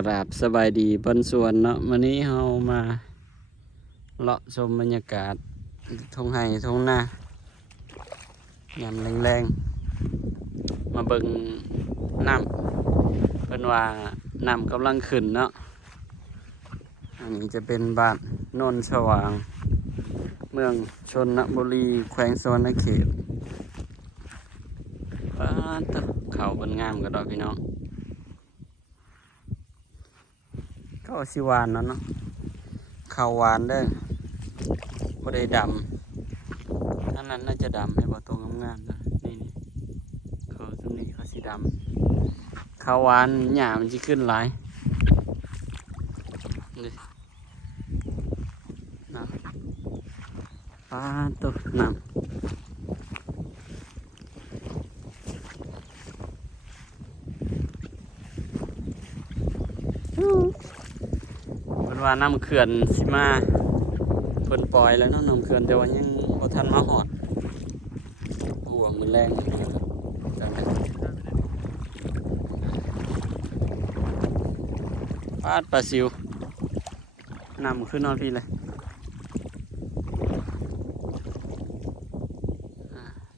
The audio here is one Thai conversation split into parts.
กราบสบายดีบนสวนเนาะวันนี้เรามาเลาะชมบรรยากาศทุ่งไห่ทุ่งนายามแรงๆมาเบิ่งน้ำเป็นว่าน้ำกำลังขึ้นเนาะอันนี้จะเป็นบ้านโนนสว่าง เมืองชนบุรีแขวงสวรรณเขตเขาเป็นงามกันดอกพี่น้องก็สิหวานเนาะข้าวหวานเด้อบ่ได้ดำท่านนั้นน่าจะดำให้บ่ตรงงามๆนะนี่เขาตรงนี้เขาสีดำข้าวหวานหญ้ามันจะขึ้นหลายนี่นะปลาตัวน้ำเป็นว่าน้ำเขื่อนสิมาเพิ่นปล่อยแล้วเนาะน้ำเขื่อนแต่ว่ายังบ่ทันมาหอดห่วงมันแรงปลาซิวน้ำขึ้นนอนพี่เลย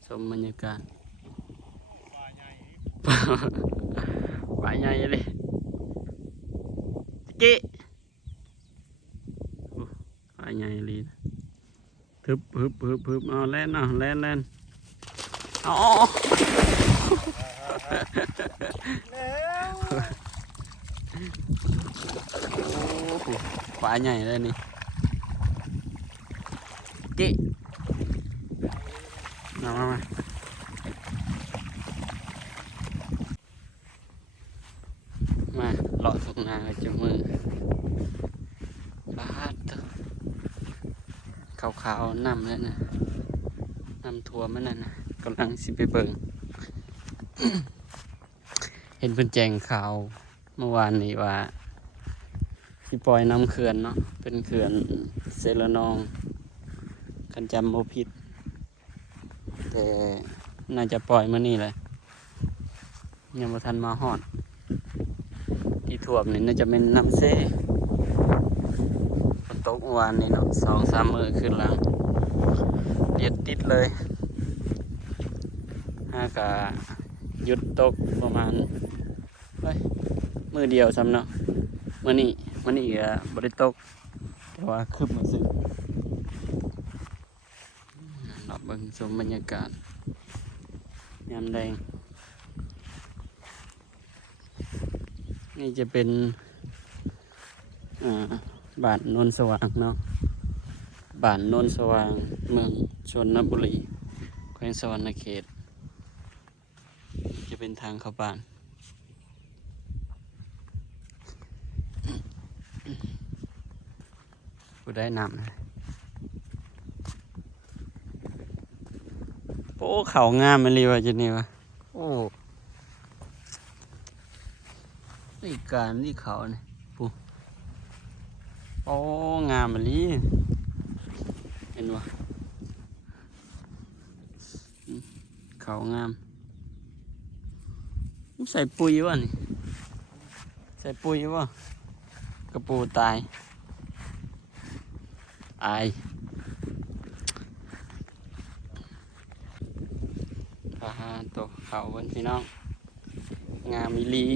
ชมบรรยากาศปลาใหญ่เลยจิปลาใหญ่เลยทึบเอาแล่นเอาปลาใหญ่เลยนี่จิมาหลอดทุกนาจมือปลาขาวๆน้ำแล้วนะน้ำท่วมมันนั่นนะกำลังสิไปเบิ่ง เห็นเพิ่นแจ้งข่าวเมื่อวานนี้ว่าสิปล่อยน้ำเขื่อนเนาะเป็นเขื่อนเซระนองคันจำบ่ผิดแต่น่าจะปล่อยมานี่แหละยังบ่ทันมาฮอดที่ท่วมนี่น่าจะเป็นน้ำเซ่ฝนตกเมื่อวานนี้เนาะ2-3 มื้อขึ้นหลังเรียดติดเลยกะหยุดตกประมาณมื้อเดียวซ้ำเนาะมื้อนี้ก็บ่ได้ตกแต่ว่าคึบมาซื้อเราเบิ่งชมบรรยากาศยามแดงนี่จะเป็นบ้านโนนสว่างเนาะบ้านโนนสว่างเมืองชนบุรีแขวงสวรรณเขตจะเป็นทางเข้าบ้านผู้ได้นำนะโอ้เขางามมันรีว่าจะนี่วะโอ้นี่การนี่เขาเนี่ยปูโอ้งามมันรีเห็นวะเขางามใส่ปุ๋ยวะนี่ใส่ปุ๋ยวะกระปูตายอายตัวเขาบนพี่น้องงามอีหลี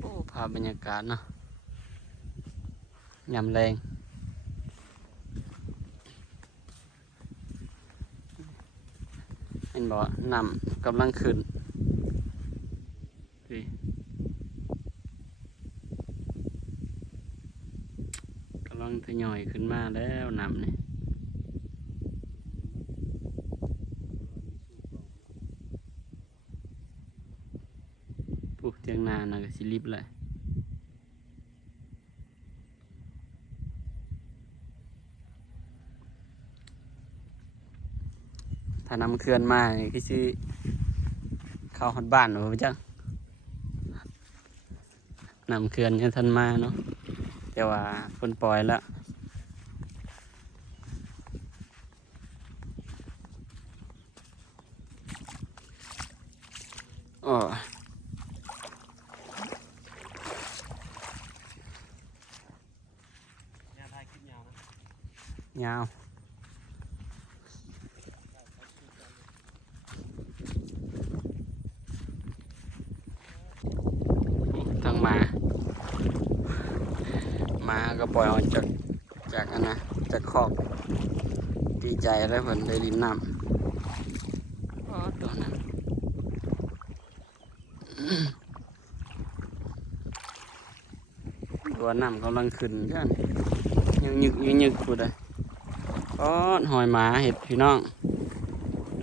โอ้ภาพบรรยากาศเนาะยามแรงเห็นบ่น้ำกำลังขึ้นกำลังทยอยขึ้นมาแล้วน้ำนี่พวกเทียงนานะก็สิรีบเลยถ้าน้ำเขื่อนมาคือสิเข้าฮอดบ้านหรือเปล่าจ๊ะน้ำเขื่อนยังทันมาเนาะแต่ว่าเพิ่นปล่อยแล้วอ๋อ ยาวทางมาก็ปล่อยออกจากอันนะจากคอกดีใจแล้วเพิ่นได้ลิ้นน้ำตัวนั้นตัวน้ำกำลังขึ้นกันยังยึกพูดเลยหอยหมาเห็ดพี่น้อง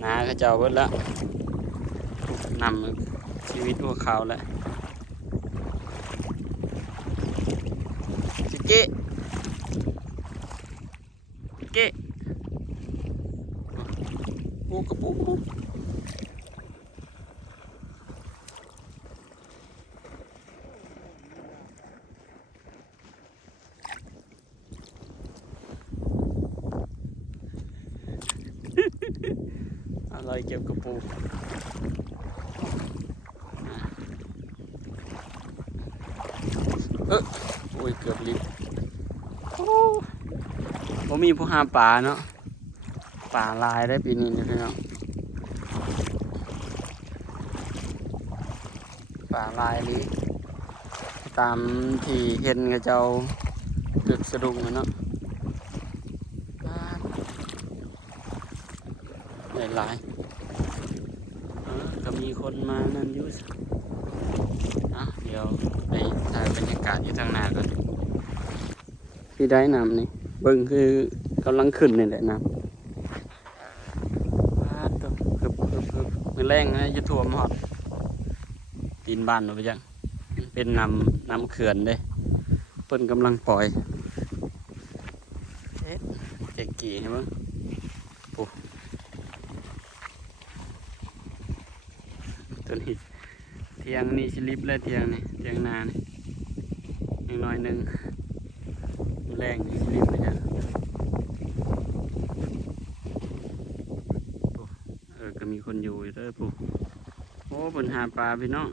นาก็เจ้าเบิดแล้วนำชีวิตพวกเขาแล้วจิเกะปูกระปูอะไรเก็บกระปูโอ้ยเกือบลิบผมมีผู้หาปลาเนาะปลาลายได้ปีนี้นะพี่น้องปลาลายนี้ตามที่เห็นกับเจ้าตึกสะดุ้งเนาะหลายก็มีคนมานั่นอยู่เดี๋ยวไปถ่ายบรรยากาศอยู่ทางหน้าก่อนที่ได้น้ำนี่เบิ่งคือกำลังขึ้นนี่แหละน้ำมือแรงนะจะท่วมหอดตีนบ้านหรือเปล่าเป็นน้ำเขื่อนเด้เพิ่นกำลังปล่อยเจ๊กี่ใช่มั้งตัวนี้เทียงนี่ชิลิปและเทียงนานี่อีกหน่อยหนึ่งแรงนี่ชิลิปเลยจ้ะก็มีคนอยู่เด้อปุ๊โอ้บนหาปลาพี่น้อง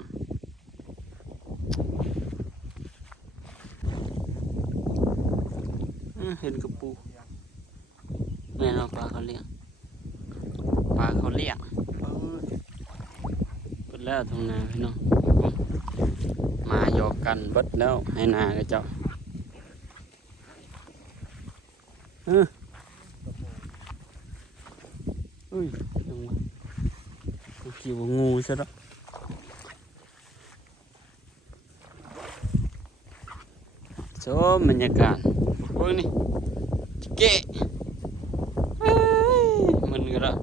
เห็นกระปูแม่เราปลาเขาเลี้ยงเบิดแล้วตรงนาพี่น้องมาหยอกกันเบิดแล้วให้นากับเจ้ายังวะคิดว่างูซะแล้วชมบรรยากาศโอ้ยนี่เก๋มันก็แล้ว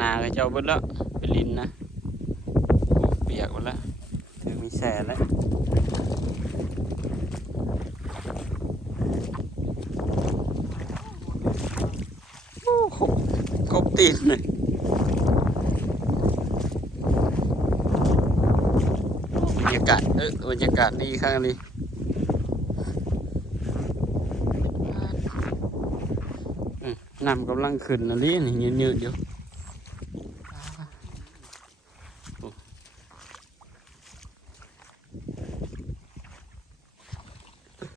นากับเจ้าเบิดแล้วไปลินนะเปียกหมดแล้วถึงมีแสแล้วครบตีนเลยบรรยากาศบรรยากาศดีข้างนี้น้ำกำลังขึ้นนะนี่ยืดอยู่